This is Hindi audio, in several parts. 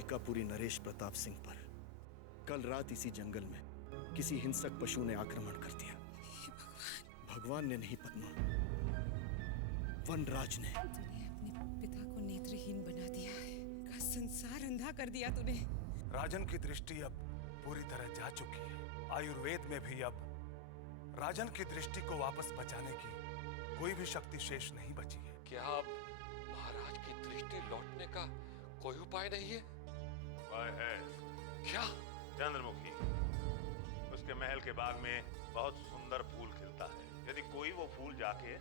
अलकापुरी नरेश प्रताप सिंह पर कल रात इसी जंगल में किसी हिंसक पशु ने आक्रमण कर दिया। भगवान ने नहीं पद्मा, वनराज ने। तूने अपने पिता को नेत्रहीन बना दिया है, का संसार अंधा कर दिया तूने। राजन की दृष्टि अब पूरी तरह जा चुकी है। आयुर्वेद में भी अब राजन की दृष्टि को वापस बचाने की कोई भी शक्ति शेष नहीं बची है। क्या अब महाराज की दृष्टि लौटने का कोई उपाय नहीं है? उपाय है। क्या? चंद्रमुखी, उसके महल के बाग में बहुत सुंदर फूल खिलता है। यदि कोई वो फूल जाके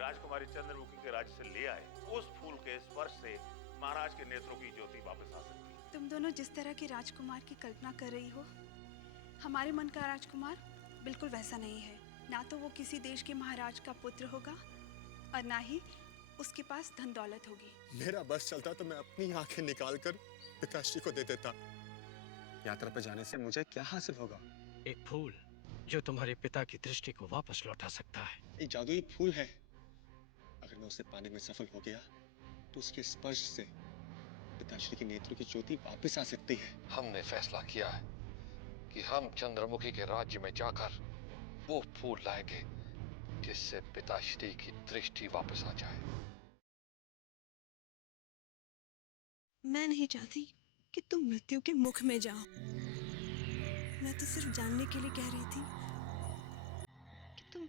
राजकुमारी चंद्रमुखी के राज्य से ले आए, उस फूल के स्पर्श से महाराज के नेत्रों की ज्योति वापस आ सकती है। तुम दोनों जिस तरह के राजकुमार की कल्पना कर रही हो, हमारे मन का राजकुमार बिल्कुल वैसा नहीं है। ना तो वो किसी देश के महाराज का पुत्र होगा और ना ही उसके पास धन दौलत होगी। मेरा बस चलता तो मैं अपनी आंखें निकालकर पिताश्री को दे देता। यात्रा पर जाने से मुझे क्या हासिल होगा? एक फूल जो तुम्हारे पिता की दृष्टि को वापस लौटा सकता है। एक जादुई फूल है। अगर मैं उसे पाने में सफल हो गया तो उसके स्पर्श से पिताश्री के नेत्रों की ज्योति वापस आ सकती है। हमने फैसला किया है कि हम चंद्रमुखी के राज्य में जाकर वो फूल लाएंगे जिससे पिताश्री की दृष्टि वापस आ जाए। मैं नहीं चाहती कि तुम मृत्यु के मुख में जाओ। मैं तो सिर्फ जानने के लिए कह रही थी कि तुम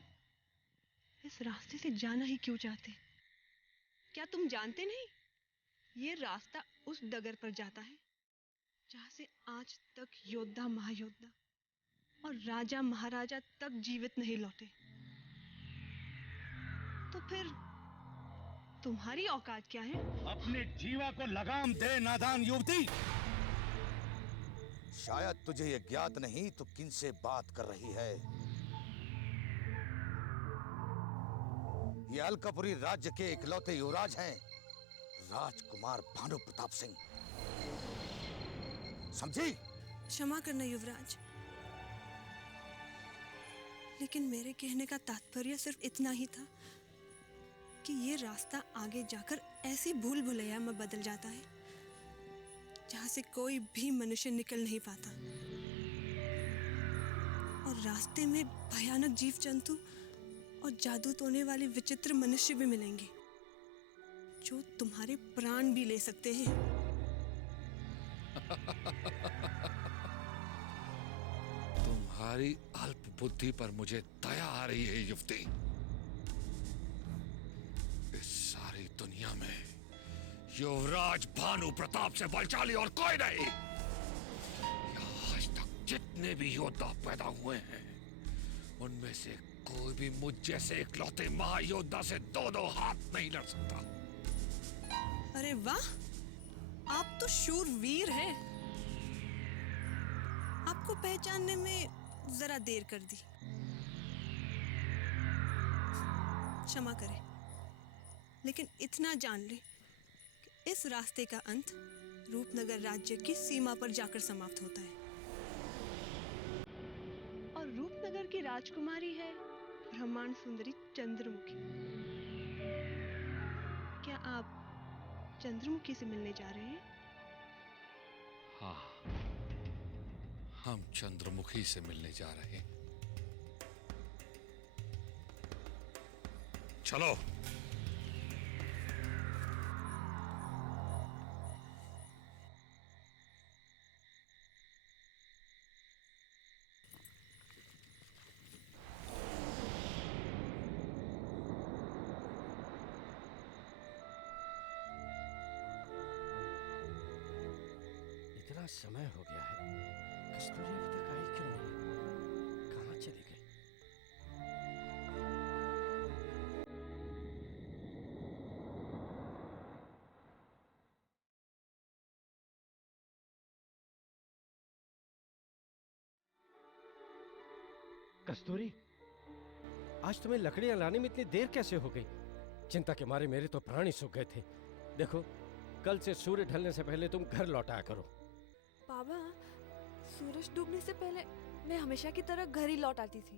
इस रास्ते से जाना ही क्यों चाहते। क्या तुम जानते नहीं, ये रास्ता उस डगर पर जाता है जहां से आज तक योद्धा महायोद्धा और राजा महाराजा तक जीवित नहीं लौटे। तो फिर तुम्हारी औकात क्या है? अपने जीवा को लगाम दे नादान युवती। शायद तुझे ये ज्ञात नहीं तो किनसे बात कर रही है। ये अलकापुरी राज्य के इकलौते युवराज हैं, राजकुमार भानु प्रताप सिंह। समझी? क्षमा करना युवराज, लेकिन मेरे कहने का तात्पर्य सिर्फ इतना ही था कि ये रास्ता आगे जाकर ऐसी भूल भुलैया में बदल जाता है जहां से कोई भी मनुष्य निकल नहीं पाता, और रास्ते में भयानक जीव जंतु और जादू टोने वाले विचित्र मनुष्य भी मिलेंगे जो तुम्हारे प्राण भी ले सकते हैं। तुम्हारी अल्प बुद्धि पर मुझे दया आ रही है युवती। इस सारी दुनिया में युवराज भानु प्रताप से बलशाली और कोई नहीं। आज तक जितने भी योद्धा पैदा हुए हैं उनमें से कोई भी मुझ जैसे इकलौते महायोद्धा से दो हाथ नहीं लड़ सकता। अरे वाह, आप तो शूरवीर हैं। आपको पहचानने में जरा देर कर दी, क्षमा करें, लेकिन इतना जान ले कि इस रास्ते का अंत रूपनगर राज्य की सीमा पर जाकर समाप्त होता है, और रूपनगर की राजकुमारी है ब्रह्मांड सुंदरी चंद्रमुखी। क्या आप चंद्रमुखी से मिलने जा रहे हैं? हाँ, हम चंद्रमुखी से मिलने जा रहे हैं। चलो। इतना समय हो गया है, कस्तूरी अभी तक आई क्यों नहीं? कहाँ चली गई? कस्तूरी, आज तुम्हें लकड़ियां लाने में इतनी देर कैसे हो गई? चिंता के मारे मेरे तो प्राण ही सूख गए थे। देखो, कल से सूर्य ढलने से पहले तुम घर लौटाया करो। बाबा, सूरज डूबने से पहले मैं हमेशा की तरह घर ही लौट आती थी,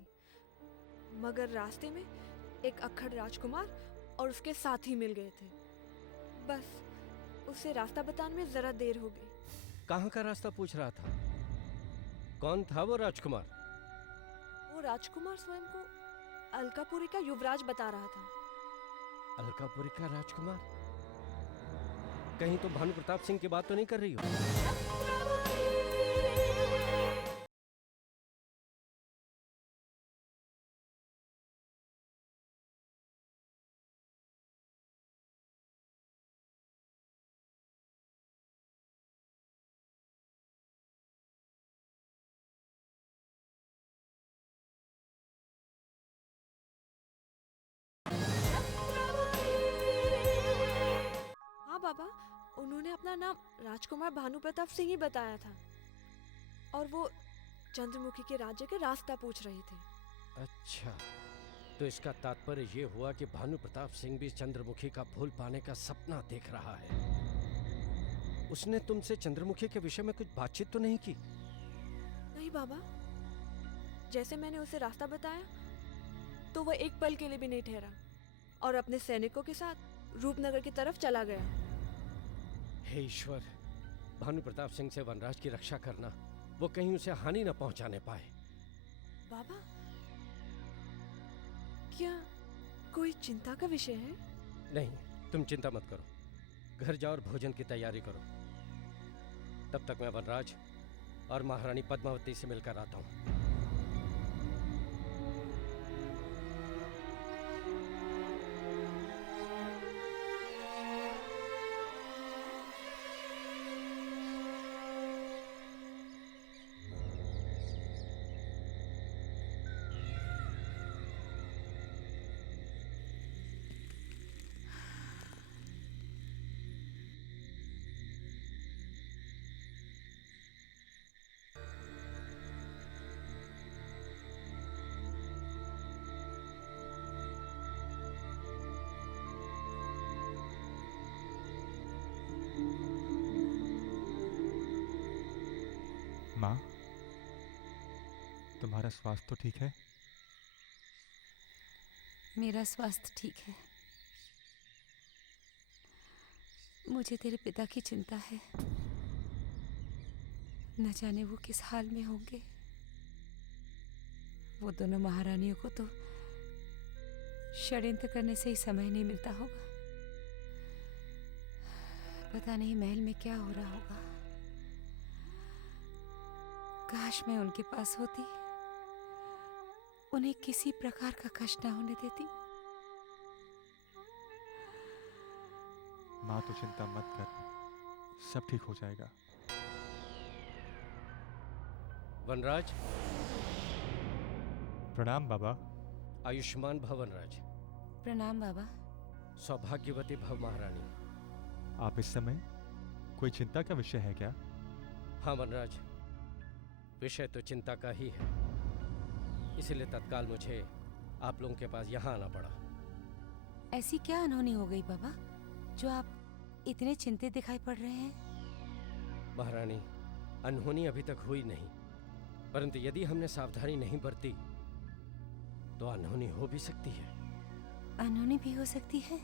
मगर रास्ते में एक अक्खड़ राजकुमार और उसके साथी मिल गए थे। बस उसे रास्ता बताने में जरा देर हो गई। कहाँ का रास्ता पूछ रहा था? कौन था वो राजकुमार? वो राजकुमार स्वयं को अलकापुरी का युवराज बता रहा था। अलकापुरी का राजकुमार? कहीं तो भानु प्रताप सिंह की बात तो नहीं कर रही हो? हाँ बाबा, उन्होंने अपना नाम राजकुमार भानु प्रताप सिंह ही बताया था और वो चंद्रमुखी के राज्य के रास्ता पूछ रहे थे। अच्छा, तो इसका तात्पर्य ये हुआ कि भानु प्रताप सिंह भी चंद्रमुखी का फूल पाने का सपना देख रहा है। उसने तुमसे चंद्रमुखी के विषय में कुछ बातचीत तो नहीं की? नहीं बाबा, जैसे मैंने उसे रास्ता बताया तो वह एक पल के लिए भी नहीं ठहरा और अपने सैनिकों के साथ रूपनगर की तरफ चला गया। हे ईश्वर, भानु प्रताप सिंह से वनराज की रक्षा करना, वो कहीं उसे हानि न पहुंचाने पाए। बाबा, क्या कोई चिंता का विषय है? नहीं, तुम चिंता मत करो। घर जाओ और भोजन की तैयारी करो। तब तक मैं वनराज और महारानी पद्मावती से मिलकर आता हूँ। माँ, तुम्हारा स्वास्थ्य तो ठीक है? मेरा स्वास्थ्य ठीक है। मुझे तेरे पिता की चिंता है। न जाने वो किस हाल में होंगे। वो दोनों महारानियों को तो षड्यंत्र करने से ही समय नहीं मिलता होगा। पता नहीं महल में क्या हो रहा होगा। काश मैं उनके पास होती, उन्हें किसी प्रकार का कष्ट ना होने देती। माँ, तो चिंता मत कर, सब ठीक हो जाएगा। वनराज। प्रणाम बाबा। आयुष्मान भव वनराज। प्रणाम बाबा। सौभाग्यवती भव महारानी। आप इस समय कोई चिंता का विषय है क्या? हाँ वनराज, विषय तो चिंता का ही है। इसलिए तत्काल मुझे आप लोगों के पास यहाँ आना पड़ा। ऐसी क्या अनहोनी हो गई बाबा, जो आप इतने चिंतित दिखाई पड़ रहे हैं? महारानी, अनहोनी अभी तक हुई नहीं, परंतु यदि हमने सावधानी नहीं बरती तो अनहोनी हो भी सकती है। अनहोनी भी हो सकती है?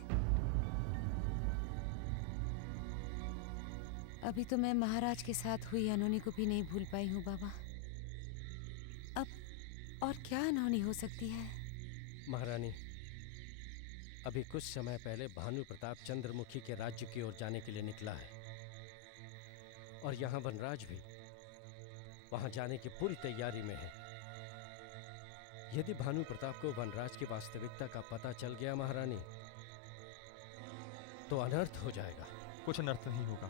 अभी तो मैं महाराज के साथ हुई अनहोनी को भी नहीं भूल पाई हूँ बाबा। अब और क्या अनहोनी हो सकती है? महारानी, अभी कुछ समय पहले भानु प्रताप चंद्रमुखी के राज्य की ओर जाने के लिए निकला है और यहाँ वनराज भी वहां जाने की पूरी तैयारी में है। यदि भानु प्रताप को वनराज की वास्तविकता का पता चल गया महारानी, तो अनर्थ हो जाएगा। कुछ अनर्थ नहीं होगा,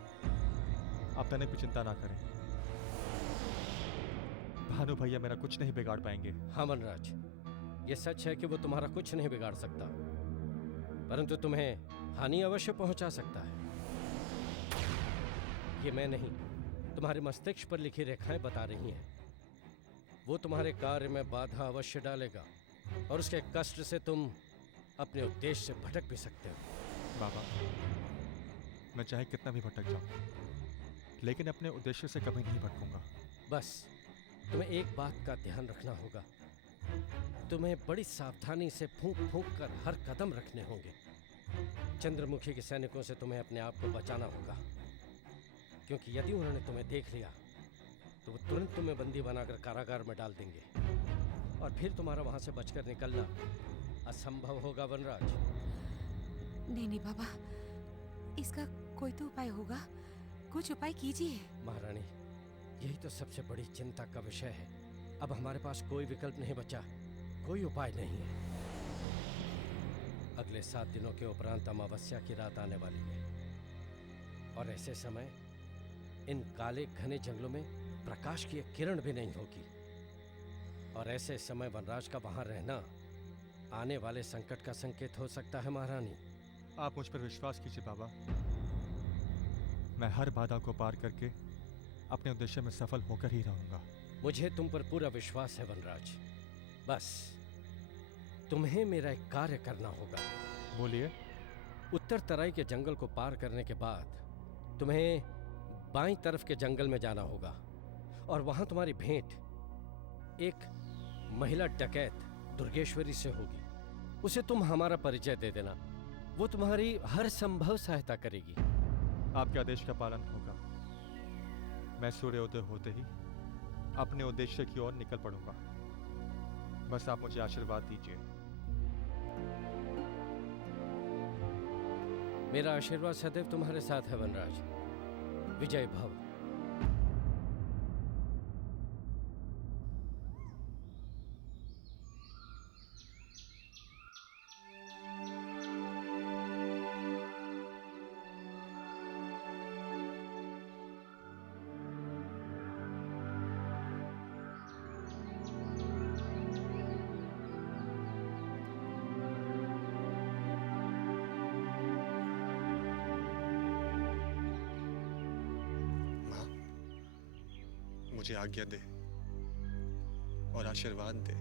आप तने भी चिंता ना करें। भानु भैया मेरा कुछ नहीं बिगाड़ पाएंगे। हाँ वनराज, ये सच है कि वो तुम्हारा कुछ नहीं बिगाड़ सकता, परंतु तुम्हें हानि अवश्य पहुंचा सकता है। ये मैं नहीं, तुम्हारे मस्तिष्क पर लिखी रेखाएं बता रही हैं। वो तुम्हारे कार्य में बाधा अवश्य डालेगा और उसके कष्ट से तुम अपने उद्देश्य से भटक भी सकते हो। बाबा, मैं चाहे कितना भी भटक जाऊं, लेकिन अपने उद्देश्य से कभी नहीं भटकूंगा। बस तुम्हें एक बात का ध्यान रखना होगा, तुम्हें बड़ी सावधानी से फूंक फूंक कर हर कदम रखने होंगे। चंद्रमुखी के सैनिकों से तुम्हें अपने आप को बचाना होगा। क्योंकि यदि उन्होंने तुम्हें देख लिया तो वो तुरंत तुम्हें बंदी बनाकर कारागार में डाल देंगे और फिर तुम्हारा वहां से बचकर निकलना असंभव होगा वनराज। नहीं नहीं बाबा, इसका कोई तो उपाय होगा, कुछ उपाय कीजिए। महारानी, यही तो सबसे बड़ी चिंता का विषय है। अब हमारे पास कोई विकल्प नहीं बचा, कोई उपाय नहीं है। अगले 7 दिनों के उपरांत अमावस्या की रात आने वाली है और ऐसे समय इन काले घने जंगलों में प्रकाश की एक किरण भी नहीं होगी और ऐसे समय वनराज का वहां रहना आने वाले संकट का संकेत हो सकता है। महारानी, आप मुझ पर विश्वास कीजिए बाबा, मैं हर बाधा को पार करके अपने उद्देश्य में सफल होकर ही रहूंगा। मुझे तुम पर पूरा विश्वास है वनराज, बस तुम्हें मेरा एक कार्य करना होगा। बोलिए। उत्तर तराई के जंगल को पार करने के बाद तुम्हें बाईं तरफ के जंगल में जाना होगा और वहां तुम्हारी भेंट एक महिला डकैत दुर्गेश्वरी से होगी। उसे तुम हमारा परिचय दे देना, वो तुम्हारी हर संभव सहायता करेगी। आपके आदेश का पालन होगा। मैं सूर्योदय होते ही अपने उद्देश्य की ओर निकल पड़ूंगा। बस आप मुझे आशीर्वाद दीजिए। मेरा आशीर्वाद सदैव तुम्हारे साथ है वनराज। विजय भव। मुझे आज्ञा दे और आशीर्वाद दे,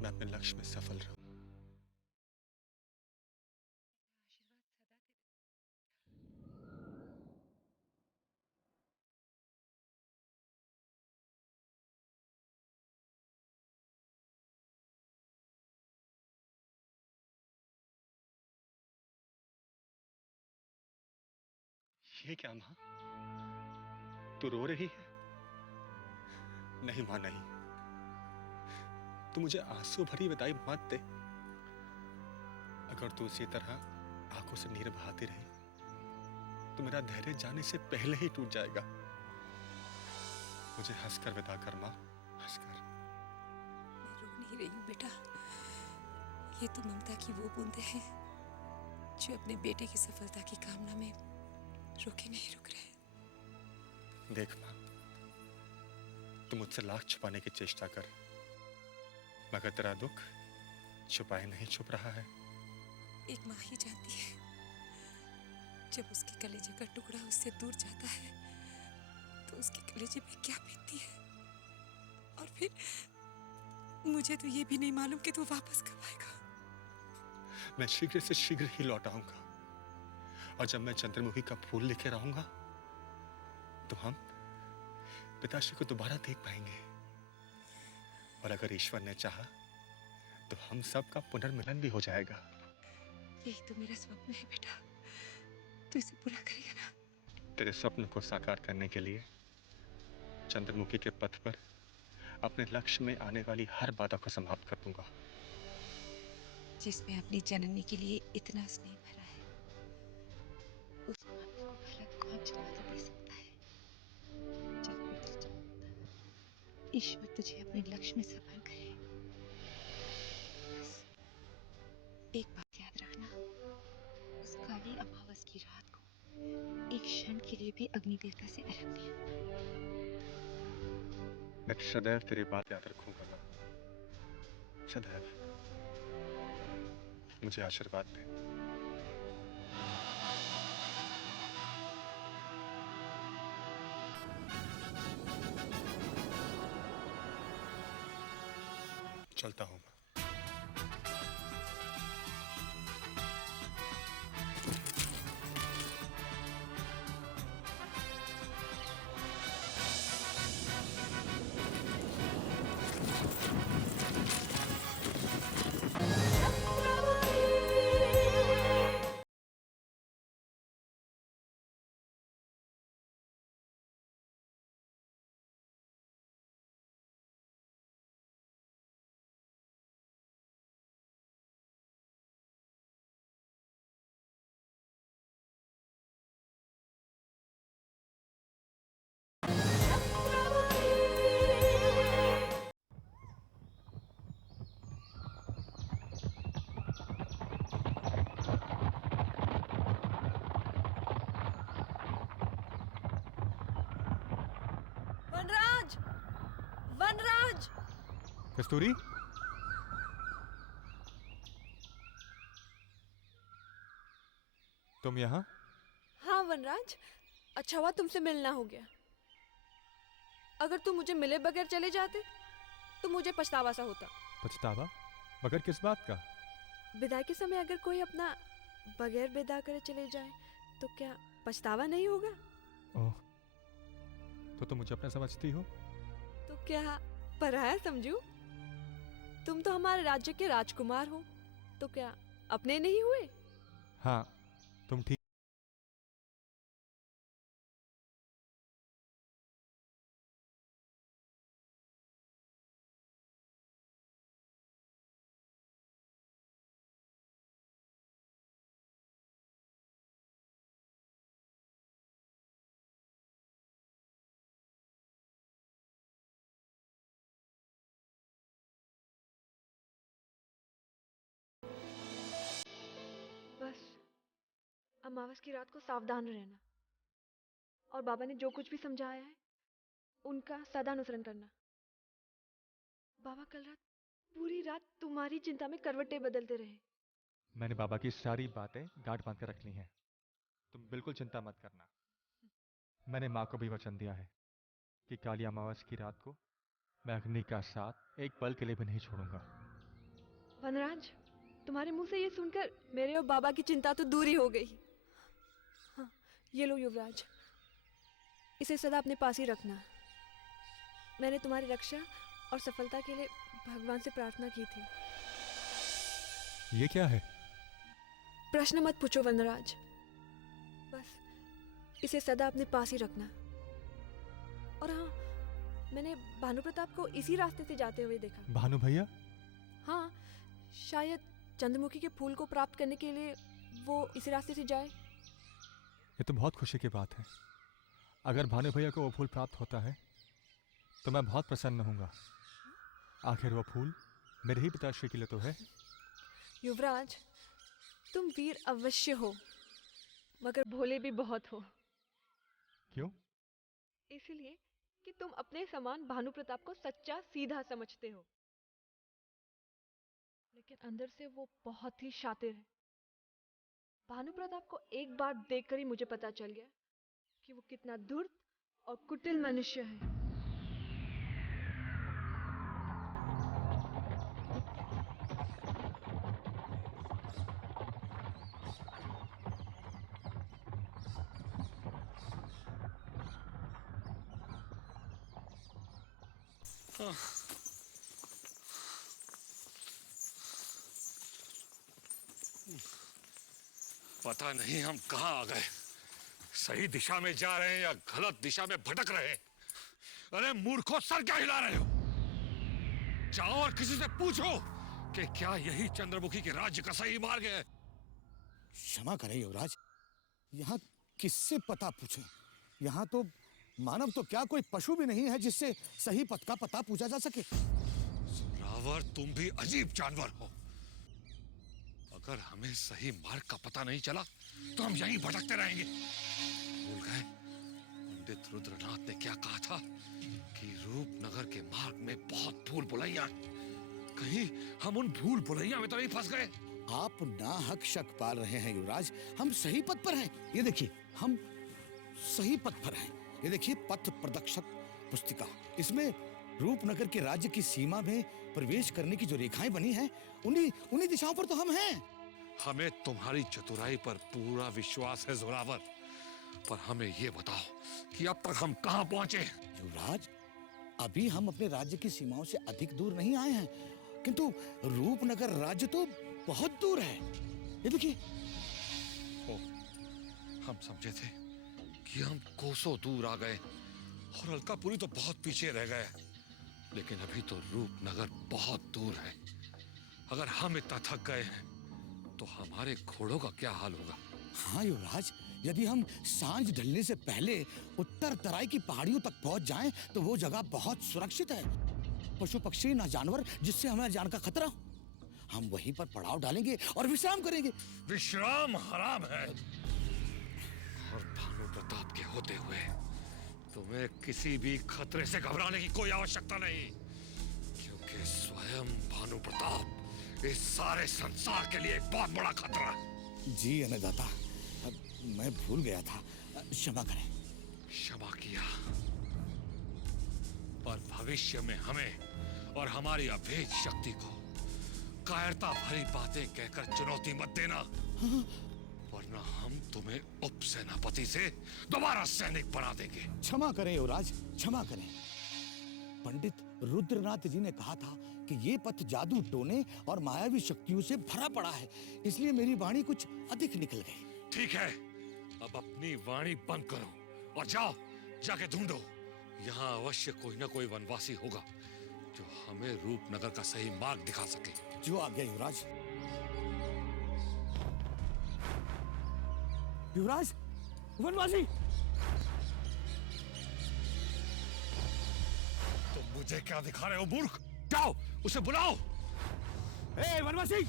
मैं अपने लक्ष्य में सफल रहूं। ये क्या मां, तू रो रही है? नहीं मां, नहीं। तू मुझे आंसू भरी विदाई मत दे। अगर तू इसी तरह आंखों से नीर बहाती रही तो मेरा धैर्य जाने से पहले ही टूट जाएगा। मुझे हंसकर विदा कर मां, हंसकर। मैं रो नहीं रही हूँ बेटा, ये तो ममता की वो बूंदें हैं जो अपने बेटे की सफलता की कामना में रुके नहीं रुक रहे। देख मां, तू मुझसे लाख छुपाने की चेष्टा कर, मगर तेरा दुख छुपाए नहीं छुप रहा है। एक माँ ही जानती है, जब उसके कलेजे का टुकड़ा उससे दूर जाता है तो उसके कलेजे में क्या बीतती है। और फिर मुझे तो ये भी नहीं मालूम कि तू वापस कब आएगा। मैं शीघ्र से शीघ्र ही लौट आऊंगा और जब मैं चंद्रमुखी का फूल लेकर आऊंगा तो हम पिताश्री को दोबारा देख पाएंगे और अगर ईश्वर ने चाहा तो हम सब का पुनर्मिलन भी हो जाएगा। यही तो मेरा स्वप्न है बेटा, तू इसे पूरा करेगा ना? तेरे स्वप्न को साकार करने के लिए चंद्रमुखी के पथ पर अपने लक्ष्य में आने वाली हर बाधा को समाप्त कर दूंगा। जिसमें अपनी जननी के लिए इतना स्नेह भरा है, उस मानव को भला कौन जवाब दे सकता है? चल पुत्र चल, ईश्वर तुझे अपने लक्ष्य में सफल करे। बस एक बात याद रखना, उस काली अमावस की रात को एक क्षण के लिए भी अग्नि देवता से अलग नहीं होना। मैं सदैव तेरी बात याद रखूंगा ना, सदैव। मुझे आशीर्वाद दे। चलता हूँ। वनराज! कस्तूरी, तुम यहाँ? हाँ वनराज, अच्छा हुआ तुमसे मिलना हो गया। अगर तुम मुझे मिले बगैर चले जाते तो मुझे पछतावा सा होता। पछतावा? मगर किस बात का? विदाई के समय अगर कोई अपना बगैर विदा करे चले जाए तो क्या पछतावा नहीं होगा? ओह, तो तुम मुझे अपना समझती हो? तो क्या पराया समझूं? तुम तो हमारे राज्य के राजकुमार हो, तो क्या अपने नहीं हुए? हाँ, तुम ठीक। बस अमावस की रात को सावधान रहना और बाबा ने जो कुछ भी समझाया है उनका सदा अनुसरण करना। बाबा कल रात पूरी रात तुम्हारी चिंता में करवटें बदलते रहे। मैंने बाबा की सारी बातें गांठ बांध कर रख ली हैं। तुम बिल्कुल चिंता मत करना। मैंने माँ को भी वचन दिया है कि काली अमावस की रात को मैं अग्नि का साथ एक पल के लिए भी नहीं छोड़ूंगा। वनराज, तुम्हारे मुंह से ये सुनकर मेरे और बाबा की चिंता तो दूर ही हो गई। हाँ, ये लो युवराज, इसे सदा अपने पास ही रखना। मैंने तुम्हारी रक्षा और सफलता के लिए भगवान से प्रार्थना की थी। ये क्या है? प्रश्न मत पूछो वनराज, बस इसे सदा अपने पास ही रखना। और हाँ, मैंने भानु प्रताप को इसी रास्ते से जाते हुए देखा। भानु भैया? हाँ, शायद चंद्रमुखी के फूल को प्राप्त करने के लिए वो इसी रास्ते से जाए। ये तो बहुत खुशी की बात है। अगर भानु भैया को वो फूल प्राप्त होता है तो मैं बहुत प्रसन्न होऊंगा। आखिर वो फूल मेरे ही पिताश्री के लिए तो है। युवराज, तुम वीर अवश्य हो, मगर भोले भी बहुत हो। क्यों? इसलिए कि तुम अपने समान भानु प्रताप को सच्चा सीधा समझते हो, लेकिन अंदर से वो बहुत ही शातिर है। भानु प्रताप को एक बार देखकर ही मुझे पता चल गया कि वो कितना धूर्त और कुटिल मनुष्य है। पता नहीं हम कहाँ आ गए। सही दिशा में जा रहे हैं या गलत दिशा में भटक रहे हैं। अरे मूर्खों, सर क्या हिला रहे हो? जाओ और किसी से पूछो कि क्या यही चंद्रमुखी के राज्य का सही मार्ग है। क्षमा करें युवराज, यहाँ किससे पता पूछें? यहाँ तो मानव तो क्या कोई पशु भी नहीं है जिससे सही पथ का पता पूछा जा सके। रावर, तुम भी अजीब जानवर हो। अगर हमें सही मार्ग का पता नहीं चला तो हम यहीं भटकते रहेंगे। भूल गए पंडित रुद्रनाथ ने क्या कहा था कि रूपनगर के मार्ग में बहुत भूल भुलैया। कहीं हम उन भूल भुलैया में तो नहीं फंस गए? आप नाहक शक पाल रहे हैं युवराज। हम सही पथ पर हैं। ये देखिए, हम सही पथ पर हैं। ये देखिए पथ प्रदक्षक पुस्तिका, इसमें रूपनगर के राज्य की सीमा में प्रवेश करने की जो रेखाएं बनी हैं, उन्हीं दिशाओं पर तो हम हैं। हमें तुम्हारी चतुराई पर पूरा विश्वास है जोरावर, पर हमें ये बताओ कि अब तक हम कहाँ पहुंचे? युवराज, अभी हम अपने राज्य की सीमाओं से अधिक दूर नहीं आए हैं, किंतु रूपनगर राज्य तो बहुत दूर है। ये देखिए। हम समझे थे कि हम कोसों दूर आ गए और अलकापुरी तो बहुत पीछे रह गए, लेकिन अभी तो रूपनगर बहुत दूर है। अगर हम इतना थक गए हैं तो हमारे घोड़ों का क्या हाल होगा? हाँ युवराज, यदि हम सांझ ढलने से पहले उत्तर तराई की पहाड़ियों तक पहुंच जाएं तो वो जगह बहुत सुरक्षित है। पशु पक्षी ना जानवर जिससे हमें जान का खतरा हो। हम वहीं पर पड़ाव डालेंगे और विश्राम करेंगे। विश्राम हराम है। और भानु प्रताप के होते हुए तुम्हें तुम्हें किसी भी खतरे से घबराने की कोई आवश्यकता नहीं, क्योंकि स्वयं भानु प्रताप इस सारे संसार के लिए एक बहुत बड़ा खतरा है। जी अन्नदाता, मैं भूल गया था, क्षमा करें। क्षमा किया, और भविष्य में हमें और हमारी अभेद शक्ति को कायरता भरी बातें कहकर चुनौती मत देना, वरना हम तुम्हें उप सेनापति से दोबारा सैनिक बना देंगे। क्षमा करें युवराज, क्षमा करें। पंडित रुद्रनाथ जी ने कहा था कि ये पथ जादू टोने और मायावी शक्तियों से भरा पड़ा है, इसलिए मेरी वाणी कुछ अधिक निकल गई। ठीक है, अब अपनी वाणी बंद करो और जाओ, जाके ढूंढो। यहाँ अवश्य कोई ना कोई वनवासी होगा जो हमें रूपनगर का सही मार्ग दिखा सके। जो आ गया युवराज। युवराज, वनवासी! तुम मुझे क्या दिखा रहे हो मूर्ख? जाओ, उसे बुलाओ। ए वनवासी!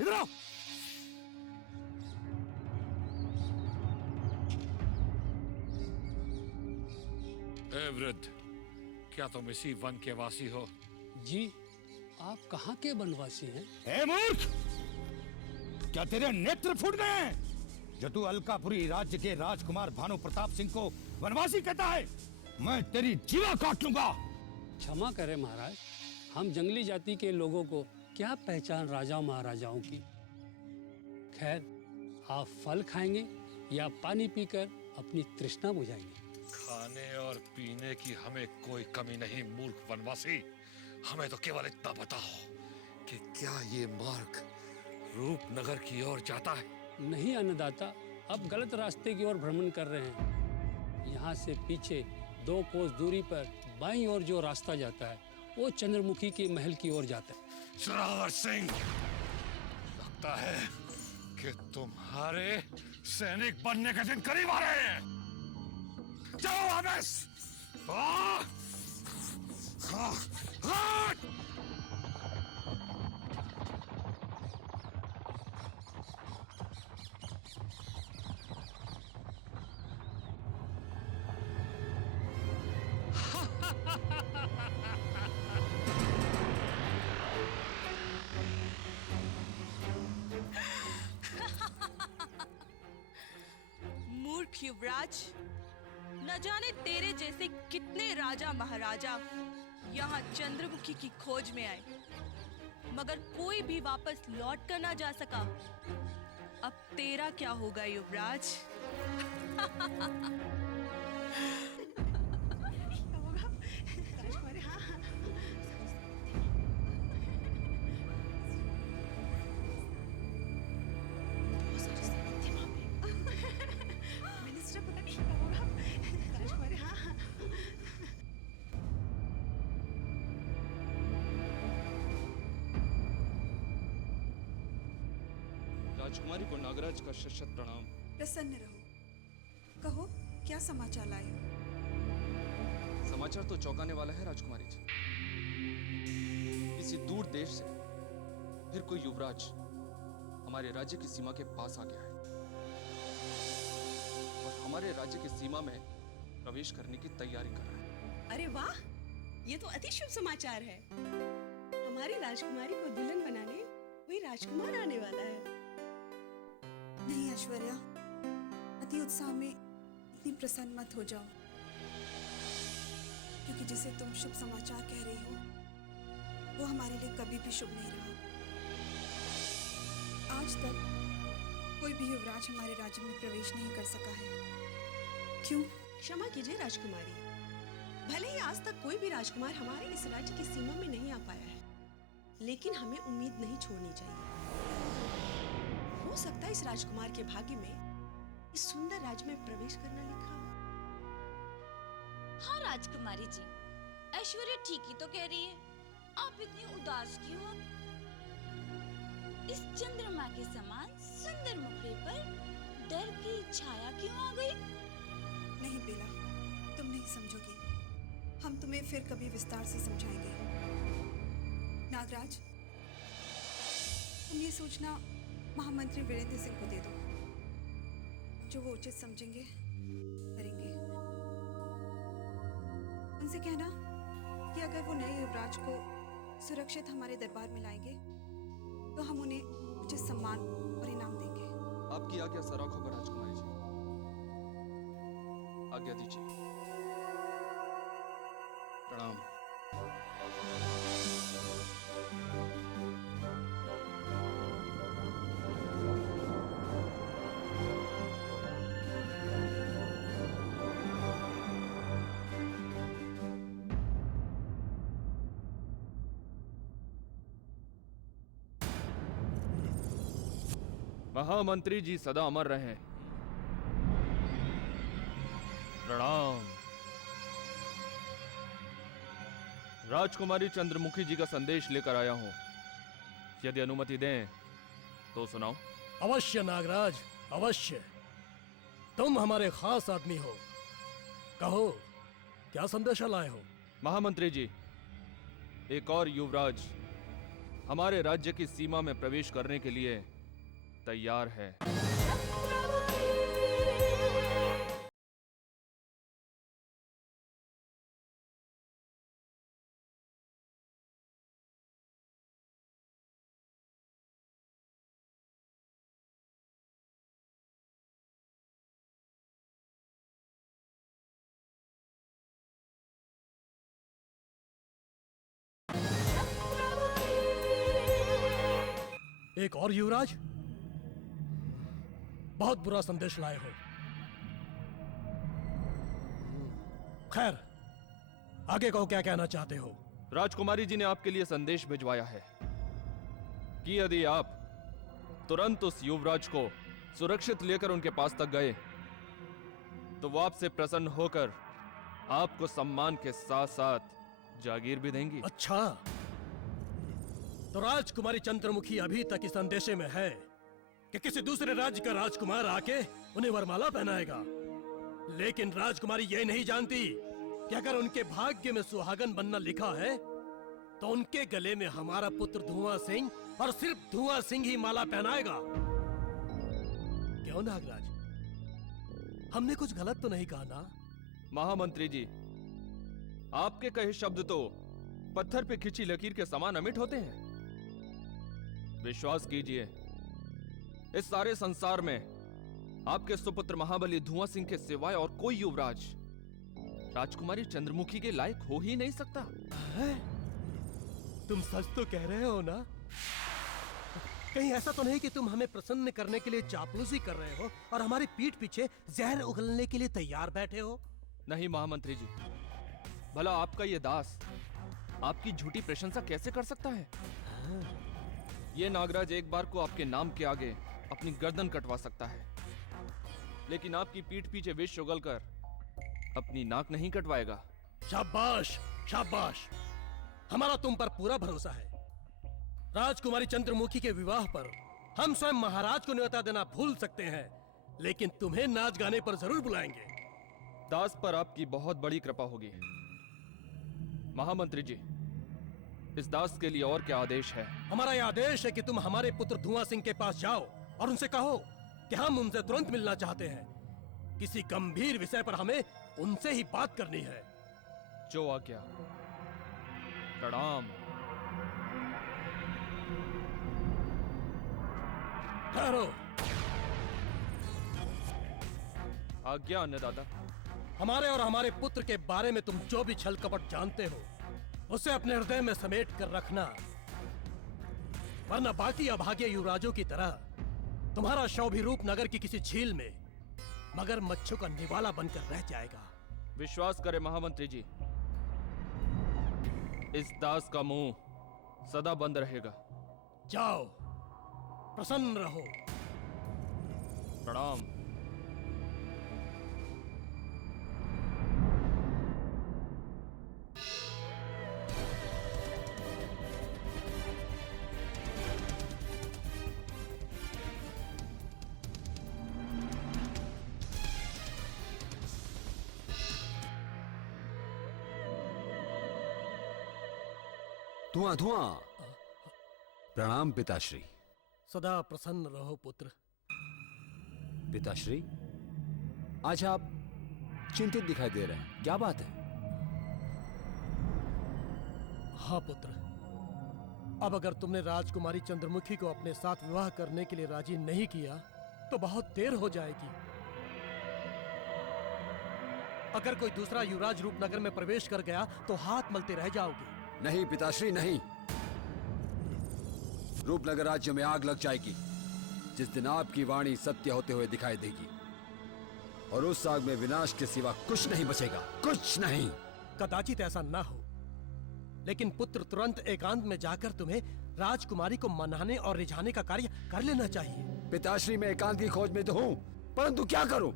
इधर आओ। ए वृद्ध, क्या तुम इसी वन के वासी हो? जी, आप कहाँ के वनवासी हैं? ए मूर्ख! क्या तेरे नेत्र फूट गए हैं? जो तू अलकापुरी राज्य के राजकुमार भानु प्रताप सिंह को वनवासी कहता है, मैं तेरी जीवा काट लूंगा। क्षमा करें महाराज, हम जंगली जाति के लोगों को क्या पहचान राजाओं महाराजाओं की। खैर, आप फल खाएंगे या पानी पीकर अपनी तृष्णा बुझाएंगे? खाने और पीने की हमें कोई कमी नहीं मूर्ख वनवासी। हमें तो केवल इतना बताओ कि क्या ये मार्ग रूपनगर की ओर जाता है? नहीं अन्नदाता, अब गलत रास्ते की ओर भ्रमण कर रहे हैं। यहाँ से पीछे 2 कोस दूरी पर बाईं ओर जो रास्ता जाता है वो चंद्रमुखी के महल की ओर जाता है। जोरावर सिंह, लगता है कि तुम्हारे सैनिक बनने के दिन करीब आ रहे हैं। जाओ आवेश! मूर्ख युवराज, न जाने तेरे जैसे कितने राजा महाराजा यहाँ चंद्रमुखी की खोज में आए, मगर कोई भी वापस लौट कर ना जा सका। अब तेरा क्या होगा युवराज? राजकुमारी को नागराज का शत शत प्रणाम। प्रसन्न रहो। कहो, क्या समाचार लाए हो? समाचार तो चौंकाने वाला है राजकुमारी जी। किसी दूर देश से फिर कोई युवराज हमारे राज्य की सीमा के पास आ गया है और हमारे राज्य की सीमा में प्रवेश करने की तैयारी कर रहा है। अरे वाह, ये तो अति शुभ समाचार है। हमारी राजकुमारी को दुल्हन बनाने कोई राजकुमार आने वाला है। नहीं ऐश्वर्या, अति उत्साह में इतनी प्रसन्न मत हो जाओ, क्योंकि जिसे तुम शुभ समाचार कह रही हो वो हमारे लिए कभी भी शुभ नहीं रहा। आज तक कोई भी युवराज हमारे राज्य में प्रवेश नहीं कर सका है। क्यों? क्षमा कीजिए राजकुमारी, भले ही आज तक कोई भी राजकुमार हमारे इस राज्य की सीमा में नहीं आ पाया है, लेकिन हमें उम्मीद नहीं छोड़नी चाहिए। हो सकता है इस राजकुमार के भाग्य में इस सुंदर राज्य में प्रवेश करना लिखा हो। हाँ राजकुमारी जी, ऐश्वर्या ठीक ही तो कह रही है। आप इतनी उदास क्यों हो? इस चंद्रमा के समान सुंदर मुखड़े पर डर की छाया क्यों आ गई? नहीं बेला, तुम नहीं समझोगी। हम तुम्हें फिर कभी विस्तार से समझाएंगे। नागराज, तुम ये सूचना महामंत्री वीरेंद्र सिंह को दे दो। जो वो उचित समझेंगे करेंगे। उनसे कहना कि अगर वो नए युवराज को सुरक्षित हमारे दरबार में लाएंगे तो हम उन्हें उचित सम्मान और इनाम देंगे। आपकी आज्ञा सर आंखों पर राजकुमारी जी। आज्ञा दीजिए। प्रणाम। महामंत्री जी सदा अमर रहें। प्रणाम। राजकुमारी चंद्रमुखी जी का संदेश लेकर आया हूं। यदि अनुमति दें तो सुनाओ। अवश्य नागराज, अवश्य। तुम हमारे खास आदमी हो। कहो, क्या संदेशा लाए हो? महामंत्री जी, एक और युवराज हमारे राज्य की सीमा में प्रवेश करने के लिए तैयार है। एक और युवराज? बहुत बुरा संदेश लाए हो। खैर, आगे कहो, क्या कहना चाहते हो? राजकुमारी जी ने आपके लिए संदेश भिजवाया है कि यदि आप तुरंत उस युवराज को सुरक्षित लेकर उनके पास तक गए तो वो आपसे प्रसन्न होकर आपको सम्मान के साथ साथ जागीर भी देंगी। अच्छा, तो राजकुमारी चंद्रमुखी अभी तक इस अंदेशे में है कि किसी दूसरे राज्य का राजकुमार आके उन्हें वरमाला पहनाएगा। लेकिन राजकुमारी ये नहीं जानती कि अगर उनके भाग्य में सुहागन बनना लिखा है तो उनके गले में हमारा पुत्र धुआं सिंह और सिर्फ धुआं सिंह ही माला पहनाएगा। क्यों नागराज, हमने कुछ गलत तो नहीं कहा ना? महामंत्री जी, आपके कहे शब्द तो पत्थर पे खिंची लकीर के समान अमिट होते हैं। विश्वास कीजिए, इस सारे संसार में आपके सुपुत्र महाबली धुआं सिंह के सिवाय और कोई युवराज राजकुमारी चंद्रमुखी के लायक हो ही नहीं सकता। है? तुम सच तो कह रहे हो ना? कहीं ऐसा तो नहीं कि तुम हमें प्रसन्न करने के लिए चापलूसी कर रहे हो और हमारी पीठ पीछे जहर उगलने के लिए तैयार बैठे हो? नहीं महामंत्री जी, भला आपका ये दास आपकी झूठी प्रशंसा कैसे कर सकता है? ये नागराज एक बार को आपके नाम के आगे अपनी गर्दन कटवा सकता है, लेकिन आपकी पीठ पीछे विष उगलकर अपनी नाक नहीं कटवाएगा। शाबाश, शाबाश। हमारा तुम पर पूरा भरोसा है। राजकुमारी चंद्रमुखी के विवाह पर हम स्वयं महाराज को न्योता देना भूल सकते हैं, लेकिन तुम्हें नाच गाने पर जरूर बुलाएंगे। दास पर आपकी बहुत बड़ी कृपा होगी। महामंत्री जी, इस दास के लिए और क्या आदेश है? हमारा यह आदेश है कि तुम हमारे पुत्र धुआं सिंह के पास जाओ और उनसे कहो कि हम उनसे तुरंत मिलना चाहते हैं। किसी गंभीर विषय पर हमें उनसे ही बात करनी है। जो आज्ञा। प्रणाम। ठहरो। आज्ञा अन्नदाता। हमारे और हमारे पुत्र के बारे में तुम जो भी छल कपट जानते हो उसे अपने हृदय में समेट कर रखना, वरना बाकी अभागे युवराजों की तरह तुम्हारा शव भी रूपनगर की किसी झील में मगरमच्छों का निवाला बनकर रह जाएगा। विश्वास करें महामंत्री जी, इस दास का मुंह सदा बंद रहेगा। जाओ, प्रसन्न रहो। प्रणाम। धुआं धुआं। प्रणाम पिताश्री। सदा प्रसन्न रहो पुत्र। पिताश्री, आज आप चिंतित दिखाई दे रहे हैं, क्या बात है? हाँ पुत्र, अब अगर तुमने राजकुमारी चंद्रमुखी को अपने साथ विवाह करने के लिए राजी नहीं किया तो बहुत देर हो जाएगी। अगर कोई दूसरा युवराज रूपनगर में प्रवेश कर गया तो हाथ मलते रह जाओगे। नहीं पिताश्री नहीं, रूपनगर राज्य में आग लग जाएगी जिस दिन आपकी वाणी सत्य होते हुए दिखाई देगी, और उस आग में विनाश के सिवा कुछ नहीं बचेगा, कुछ नहीं। कदाचित ऐसा ना हो, लेकिन पुत्र तुरंत एकांत में जाकर तुम्हें राजकुमारी को मनाने और रिझाने का कार्य कर लेना चाहिए। पिताश्री, मैं एकांत की खोज में तो हूँ, परंतु क्या करूँ?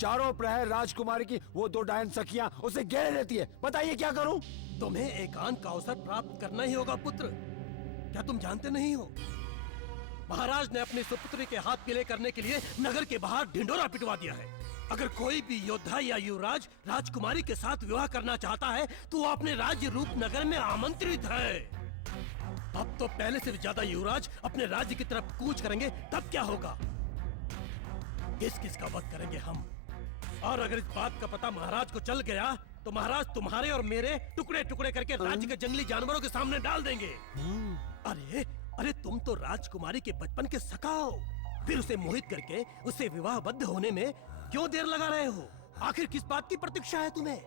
चारों प्रहर राजकुमारी की वो दो डायन सखियां उसे घेरे रहती है, बताइए क्या करूँ? तुम्हें एकांत का अवसर प्राप्त करना ही होगा पुत्र। क्या तुम जानते नहीं हो, महाराज ने अपनी सुपुत्री के हाथ पीले करने के लिए नगर के बाहर ढिंडोरा पिटवा दिया है। अगर कोई भी योद्धा या युवराज राजकुमारी के साथ विवाह करना चाहता है तो वो अपने राज्य रूपनगर में आमंत्रित है। अब तो पहले से ज्यादा युवराज अपने राज्य की तरफ कूच करेंगे, तब क्या होगा? किस किस का वध करेंगे हम? और अगर इस बात का पता महाराज को चल गया तो महाराज तुम्हारे और मेरे टुकड़े टुकड़े करके राज्य के जंगली जानवरों के सामने डाल देंगे। अरे अरे, तुम तो राजकुमारी के बचपन के सखा हो, फिर उसे मोहित करके उससे विवाहबद्ध होने में क्यों देर लगा रहे हो? आखिर किस बात की प्रतीक्षा है तुम्हें?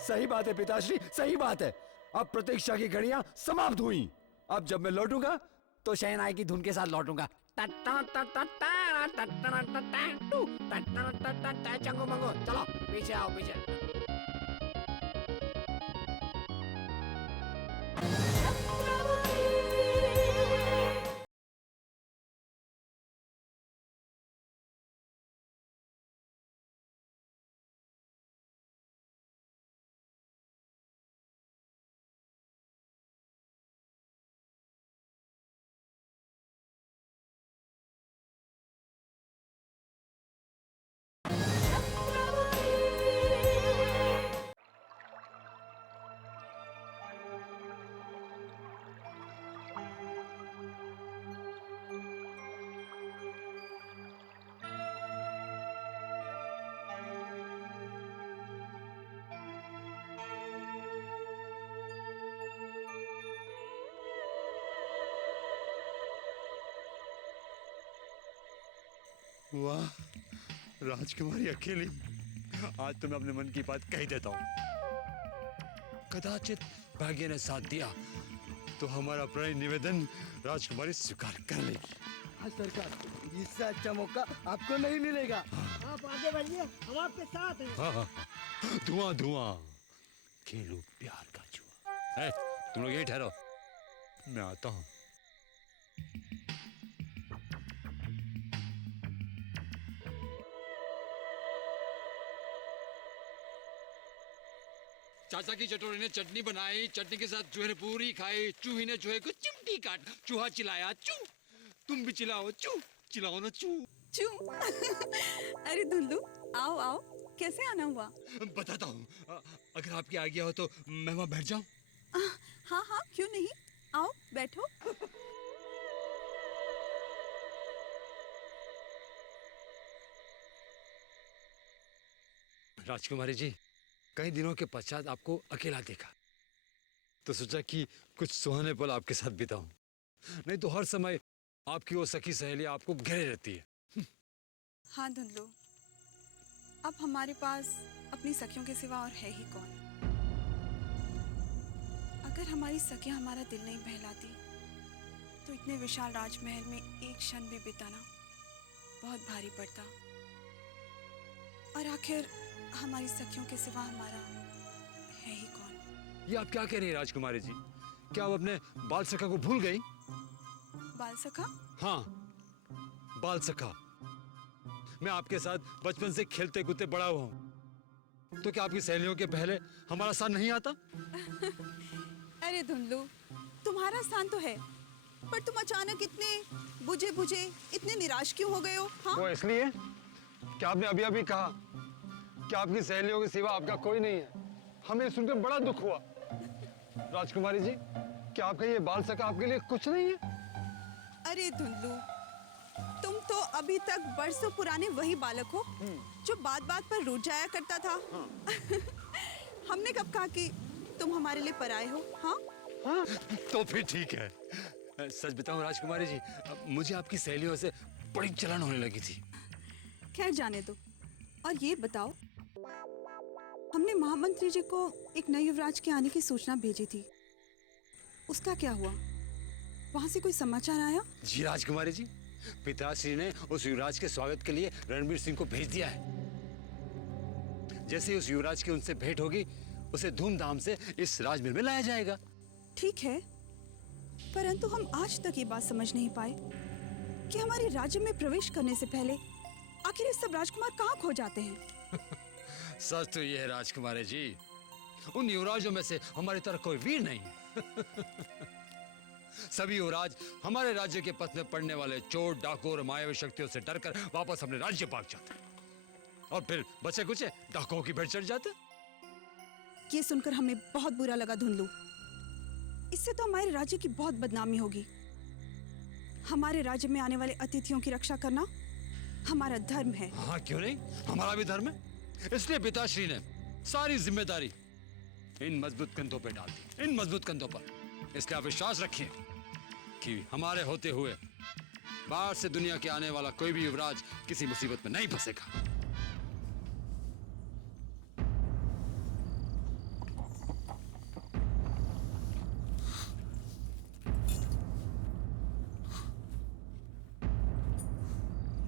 सही बात है पिताश्री, सही बात है। अब प्रतीक्षा की घड़ियां समाप्त हुई। अब जब मैं लौटूंगा तो शहनाई की धुन के साथ लौटूंगा। चंगो मंगो, चलो पीछे आओ, पीछे। वाह, राजकुमारी अकेली। आज तो मैं अपने मन की बात कह देता हूँ। कदाचित भाग्य ने साथ दिया तो हमारा प्रणय निवेदन राजकुमारी स्वीकार कर लेगी। हाँ सरकार, इससे अच्छा मौका आपको नहीं मिलेगा। आप आगे बढ़िए, हम आपके साथ हैं। हाँ हाँ, धुआं धुआं, खेलो प्यार का जुआ। तुम लोग यही ठहरो, मैं आता हूँ। चाचा की चटोरी ने चटनी बनाई, चटनी के साथ चूहे ने पूरी खाई, चूही ने चूहे को चिमटी काट, चूहा चिल्लाया चू। तुम भी चिल्लाओ चू, चिल्लाओ ना चू चू। अरे दुल्लू, आओ आओ, कैसे आना हुआ? बताता हूँ, अगर आपकी आज्ञा हो तो मैं वहाँ बैठ जाऊँ? हाँ हाँ, क्यों नहीं, आओ बैठो। राजकुमारी जी, कई दिनों के पश्चात आपको अकेला देखा तो सोचा कि कुछ सुहाने पल आपके साथ बिताऊं, नहीं तो हर समय आपकी वो सखी सहेली आपको घेरे रहती है। हाँ धुंधलू, अब हमारे पास अपनी सखियों के सिवा और है ही कौन? अगर हमारी सखियां हमारा दिल नहीं बहलाती तो इतने विशाल राजमहल में एक क्षण भी बिताना बहुत भारी पड़ता। और आखिर हमारी सखियों के सिवा हमारा है ही कौन? ये आप क्या कह रही हैं राजकुमारी जी? क्या आप अपने बाल सखा को भूल गई? बाल सखा? हाँ, बाल सखा। मैं आपके साथ बचपन से खेलते कूदते बड़ा हुआ हूँ, तो क्या आपकी सहेलियों के पहले हमारा साथ नहीं आता? अरे धुंधलू, तुम्हारा स्थान तो है, पर तुम अचानक इतने बुझे बुझे, इतने निराश क्यों हो गए हो? हाँ? वो इसलिए कि आपने अभी अभी कहा कि आपकी सहेलियों के सिवा आपका कोई नहीं है। हमें सुनकर बड़ा दुख हुआ। राजकुमारी जी, क्या आपका ये बाल सखा आपके लिए कुछ नहीं है? अरे धुंधलू, तुम तो अभी तक बरसों पुराने वही बालक हो जो बात बात पर रूठ जाया करता था। हमने कब कहा कि तुम हमारे लिए पराए हो? हाँ? तो फिर ठीक है। सच बताऊं राजकुमारी जी, मुझे आपकी सहेलियों से बड़ी जलन होने लगी थी। खैर जाने दो। और ये बताओ, हमने महामंत्री जी को एक नए युवराज के आने की सूचना भेजी थी, उसका क्या हुआ? वहां से कोई समाचार आया? जी राजकुमारी जी, पिताश्री ने उस युवराज के स्वागत के लिए रणवीर सिंह को भेज दिया है। जैसे ही उस युवराज की उनसे भेंट होगी, उसे धूमधाम से इस राजमहल में लाया जाएगा। ठीक है, परंतु हम आज तक ये बात समझ नहीं पाए कि हमारे राज्य में प्रवेश करने से पहले आखिर ये सब राजकुमार कहाँ खो जाते हैं। सच तो ये है राजकुमारी जी, उन युवराजों में से हमारी तरह कोई वीर नहीं है। सभी युवराज हमारे राज्य के पथ में पड़ने वाले चोर, डाकू और मायावी शक्तियों से डरकर वापस अपने राज्य भाग जाते हैं और फिर बचे कुचे डाकुओं की भेंट चढ़ जाते। ये सुनकर हमें बहुत बुरा लगा धुंधलू। इससे तो हमारे राज्य की बहुत बदनामी होगी। हमारे राज्य में आने वाले अतिथियों की रक्षा करना हमारा धर्म है। हाँ क्यों नहीं, हमारा भी धर्म है। इसलिए पिताश्री ने सारी जिम्मेदारी इन मजबूत कंधों पे डाल दी, इन मजबूत कंधों पर। इसलिए आप विश्वास रखिए कि हमारे होते हुए बाहर से दुनिया के आने वाला कोई भी युवराज किसी मुसीबत में नहीं फंसेगा।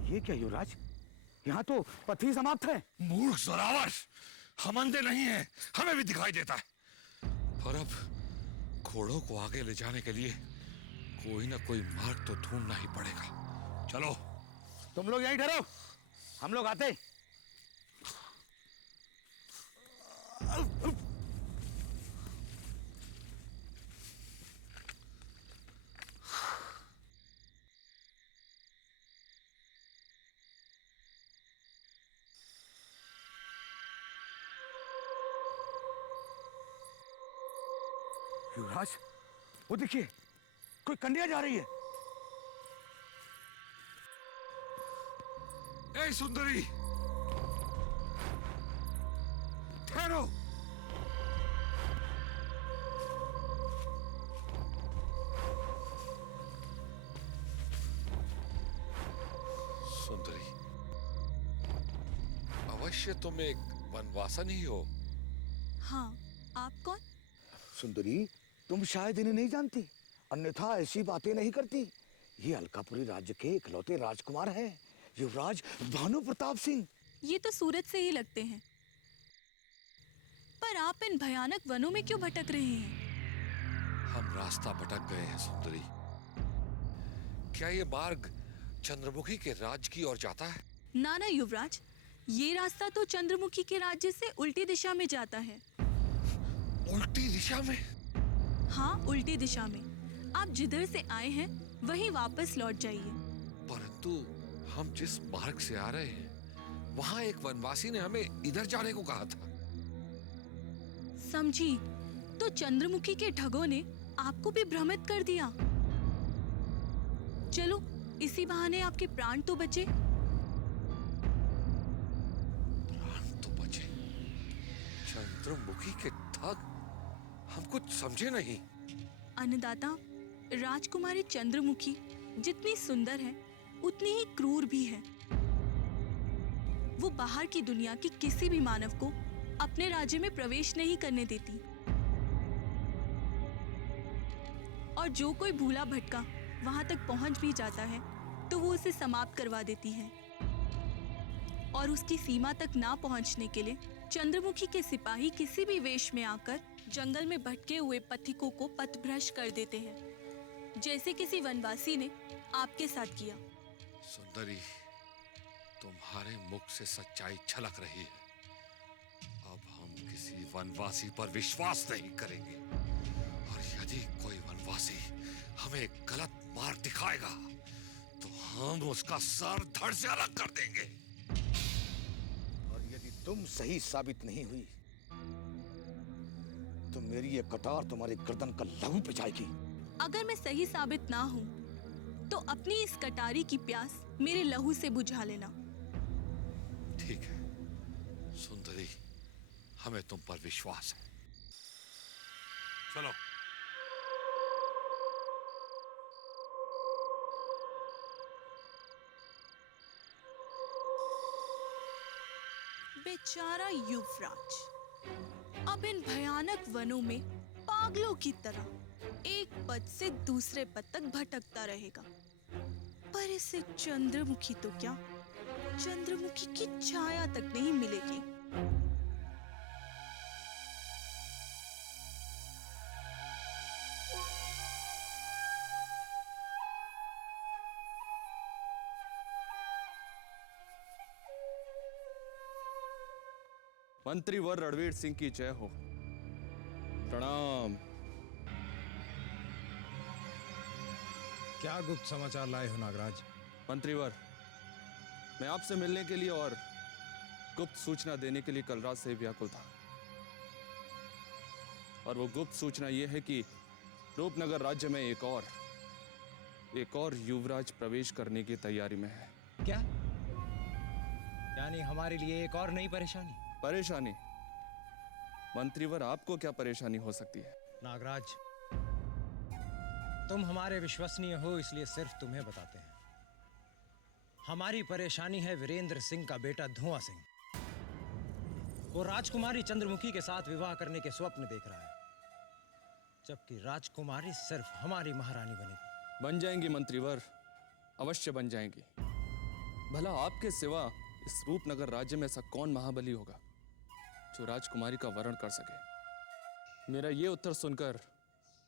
ये क्या युवराज, यहाँ तो पथ ही समाप्त है। मूर्ख जोरावर, हम अंधे नहीं हैं, हमें भी दिखाई देता है। पर अब घोड़ों को आगे ले जाने के लिए कोई ना कोई मार्ग तो ढूंढना ही पड़ेगा। चलो तुम लोग यहीं ठहरो, हम लोग आते। युवराज, वो देखिए, कोई कन्या जा रही है। ए सुंदरी, ठहरो। सुंदरी, अवश्य तुम एक वनवासन ही हो। हाँ, आप कौन? सुंदरी, तुम शायद इन्हें नहीं जानती, अन्यथा ऐसी बातें नहीं करती। ये अलकापुरी राज्य के इकलौते राजकुमार हैं, युवराज भानु प्रताप सिंह। ये तो सूरत से ही लगते हैं, पर आप इन भयानक वनों में क्यों भटक रहे हैं? हम रास्ता भटक गए हैं सुंदरी। क्या ये मार्ग चंद्रमुखी के राज्य की ओर जाता है? ना युवराज, ये रास्ता तो चंद्रमुखी के राज्य से उल्टी दिशा में जाता है। उल्टी दिशा में? हाँ, उल्टी दिशा में। आप जिधर से आए हैं वहीं वापस लौट जाइए। परंतु हम जिस मार्ग से आ रहे हैं, वहाँ एक वनवासी ने हमें इधर जाने को कहा था। समझी, तो चंद्रमुखी के ठगों ने आपको भी भ्रमित कर दिया। चलो, इसी बहाने आपके प्राण तो बचे। प्राण तो बचे? चंद्रमुखी के ठग? हम कुछ समझे नहीं। अन्नदाता, राजकुमारी चंद्रमुखी जितनी सुंदर है, उतनी ही क्रूर भी है। वो बाहर की दुनिया की किसी भी मानव को अपने राज्य में प्रवेश नहीं करने देती, और जो कोई भूला भटका वहां तक पहुंच भी जाता है तो वो उसे समाप्त करवा देती है। और उसकी सीमा तक ना पहुंचने के लिए चंद्रमुखी के सिपाही किसी भी वेश में आकर जंगल में भटके हुए पथिकों को पथभ्रष्ट कर देते हैं, जैसे किसी वनवासी ने आपके साथ किया। सुंदरी, तुम्हारे मुख से सच्चाई छलक रही है। अब हम किसी वनवासी पर विश्वास नहीं करेंगे, और यदि कोई वनवासी हमें गलत मार्ग दिखाएगा तो हम उसका सर धड़ से अलग कर देंगे। और यदि तुम सही साबित नहीं हुई तो मेरी ये कटार तुम्हारी गर्दन का लहू पे जाएगी। अगर मैं सही साबित ना हूँ तो अपनी इस कटारी की प्यास मेरे लहू से बुझा लेना। ठीक है सुंदरी, हमें तुम पर विश्वास है। चलो। बेचारा युवराज अब इन भयानक वनों में पागलों की तरह एक पद से दूसरे पद तक भटकता रहेगा। पर इसे चंद्रमुखी तो क्या, चंद्रमुखी की छाया तक नहीं मिलेगी। मंत्रीवर रणवीर सिंह की जय हो। प्रणाम। क्या गुप्त समाचार लाए हो नागराज? मंत्रीवर, मैं आपसे मिलने के लिए और गुप्त सूचना देने के लिए कल रात से व्याकुल था। और वो गुप्त सूचना ये है कि रूपनगर राज्य में एक और युवराज प्रवेश करने की तैयारी में है। क्या? यानी हमारे लिए एक और नई परेशानी? परेशानी? मंत्रीवर, आपको क्या परेशानी हो सकती है? नागराज, तुम हमारे विश्वसनीय हो इसलिए सिर्फ तुम्हें बताते हैं। हमारी परेशानी है वीरेंद्र सिंह का बेटा धुआं सिंह। वो राजकुमारी चंद्रमुखी के साथ विवाह करने के स्वप्न देख रहा है, जबकि राजकुमारी सिर्फ हमारी महारानी बनेगी। बन जाएंगी मंत्रीवर, अवश्य बन जाएंगी। भला आपके सिवा इस रूपनगर राज्य में ऐसा कौन महाबली होगा जो राजकुमारी का वरण कर सके? मेरा ये उत्तर सुनकर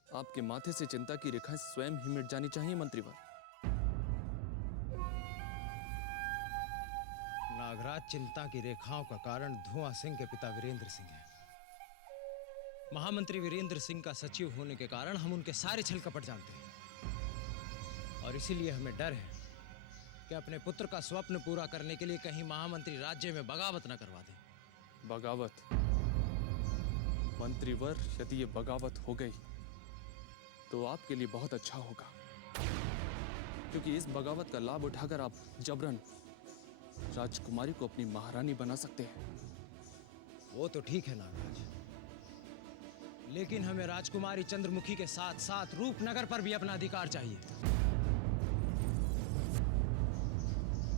आपके माथे से चिंता की रेखाएं स्वयं ही मिट जानी चाहिए मंत्रीवर। नागराज, चिंता की रेखाओं का कारण धुआं सिंह के पिता वीरेंद्र सिंह है। महामंत्री वीरेंद्र सिंह का सचिव होने के कारण हम उनके सारे छल कपट जानते हैं, और इसीलिए हमें डर है कि अपने पुत्र का स्वप्न पूरा करने के लिए कहीं महामंत्री राज्य में बगावत न करवा दे। बगावत? मंत्रीवर, यदि ये बगावत हो गई तो आपके लिए बहुत अच्छा होगा, क्योंकि इस बगावत का लाभ उठाकर आप जबरन राजकुमारी को अपनी महारानी बना सकते हैं। वो तो ठीक है नागराज, लेकिन हमें राजकुमारी चंद्रमुखी के साथ साथ रूपनगर पर भी अपना अधिकार चाहिए,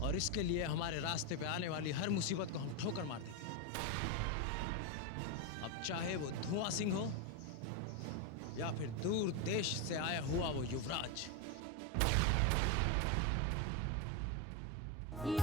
और इसके लिए हमारे रास्ते पे आने वाली हर मुसीबत को हम ठोकर मार देंगे। अब चाहे वो धुआं सिंह हो या फिर दूर देश से आया हुआ वो युवराज। ये